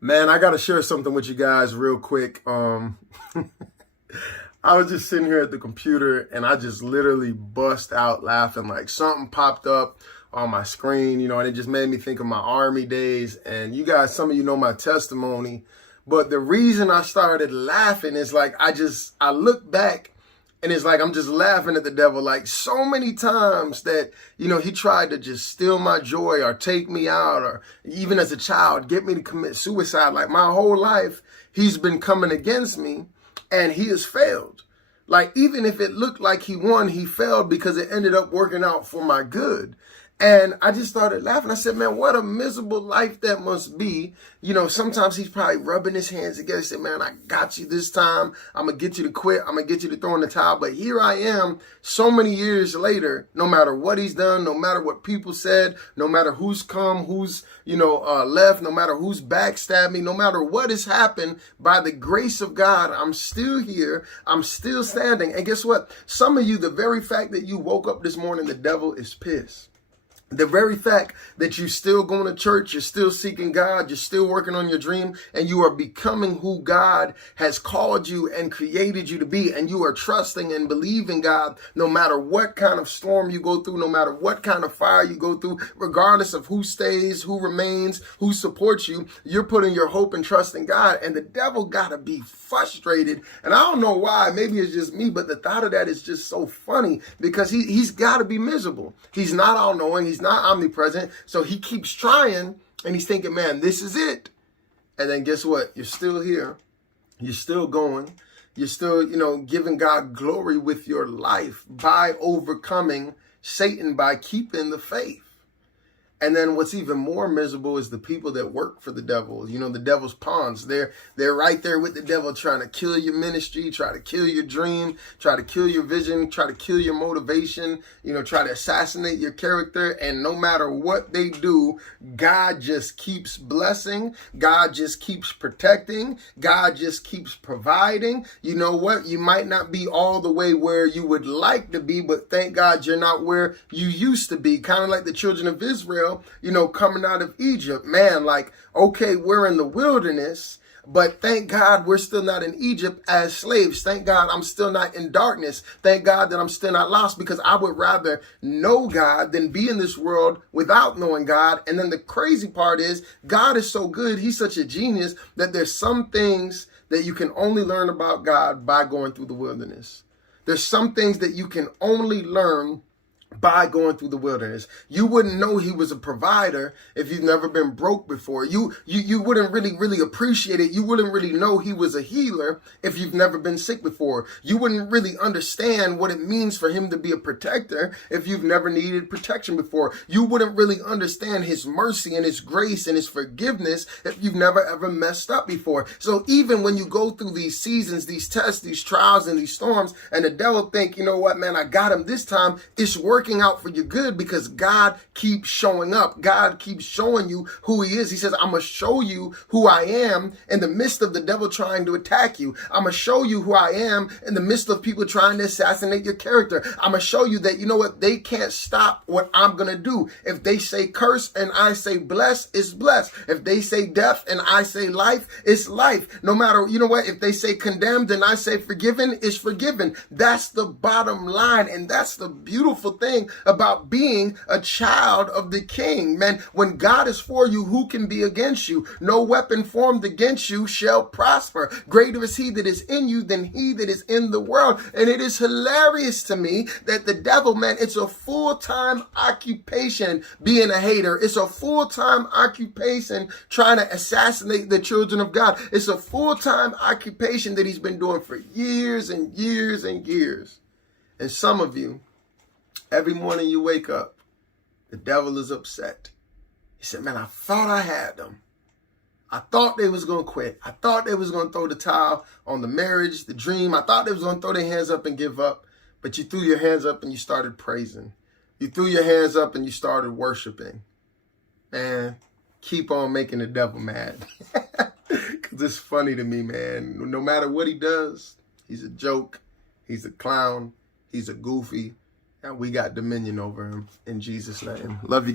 Man, I got to share something with you guys real quick. I was just sitting here at the computer and I just literally bust out laughing. Like something popped up on my screen, and it just made me think of my army days. And you guys, some of you know my testimony. But the reason I started laughing is like I look back and it's like I'm just laughing at the devil like so many times that, he tried to just steal my joy or take me out or even as a child, get me to commit suicide. Like my whole life, he's been coming against me and he has failed. Like even if it looked like he won, he failed because it ended up working out for my good. And I just started laughing. I said, man, what a miserable life that must be. Sometimes he's probably rubbing his hands together. He said, man, I got you this time. I'm going to get you to quit. I'm going to get you to throw in the towel. But here I am so many years later, no matter what he's done, no matter what people said, no matter who's come, who's, left, no matter who's backstabbed me, no matter what has happened, by the grace of God, I'm still here. I'm still standing. And guess what? Some of you, the very fact that you woke up this morning, the devil is pissed. The very fact that you're still going to church, you're still seeking God, you're still working on your dream, and you are becoming who God has called you and created you to be, and you are trusting and believing God no matter what kind of storm you go through, no matter what kind of fire you go through, regardless of who stays, who remains, who supports you, you're putting your hope and trust in God, and the devil got to be frustrated. And I don't know why, maybe it's just me, but the thought of that is just so funny because he's got to be miserable. He's not all-knowing. He's not omnipresent. So he keeps trying and he's thinking, man, this is it. And then guess what? You're still here. You're still going. You're still, giving God glory with your life by overcoming Satan, by keeping the faith. And then what's even more miserable is the people that work for the devil, the devil's pawns. They're right there with the devil trying to kill your ministry, try to kill your dream, try to kill your vision, try to kill your motivation, try to assassinate your character. And no matter what they do, God just keeps blessing. God just keeps protecting. God just keeps providing. You know what? You might not be all the way where you would like to be, but thank God you're not where you used to be. Kind of like the children of Israel, coming out of Egypt, man, like, okay, we're in the wilderness, but thank God we're still not in Egypt as slaves. Thank God I'm still not in darkness. Thank God that I'm still not lost, because I would rather know God than be in this world without knowing God. And then the crazy part is God is so good. He's such a genius that there's some things that you can only learn about God by going through the wilderness. There's some things that you can only learn by going through the wilderness. You wouldn't know he was a provider if you've never been broke before. You wouldn't really appreciate it. You wouldn't really know he was a healer if you've never been sick before. You wouldn't really understand what it means for him to be a protector if you've never needed protection before. You wouldn't really understand his mercy and his grace and his forgiveness if you've never ever messed up before. So even when you go through these seasons, these tests, these trials, and these storms, and the devil think, you know what, man, I got him this time, it's working out for your good because God keeps showing up. God keeps showing you who he is. He says, I'm going to show you who I am in the midst of the devil trying to attack you. I'm going to show you who I am in the midst of people trying to assassinate your character. I'm going to show you that, you know what, they can't stop what I'm going to do. If they say curse and I say bless, it's blessed. If they say death and I say life, it's life. No matter, if they say condemned and I say forgiven, it's forgiven. That's the bottom line. And that's the beautiful thing about being a child of the King. Man, when God is for you, who can be against you? No weapon formed against you shall prosper. Greater is he that is in you than he that is in the world. And it is hilarious to me that the devil, man, it's a full-time occupation being a hater. It's a full-time occupation trying to assassinate the children of God. It's a full-time occupation that he's been doing for years and years and years. And some of you, every morning you wake up, the devil is upset. He said, man, I thought I had them. I thought they was going to quit. I thought they was going to throw the towel on the marriage, the dream. I thought they was going to throw their hands up and give up. But you threw your hands up and you started praising. You threw your hands up and you started worshiping. Man, keep on making the devil mad. Because it's funny to me, man. No matter what he does, he's a joke. He's a clown. He's a goofy. And we got dominion over him in Jesus' name. Love you guys.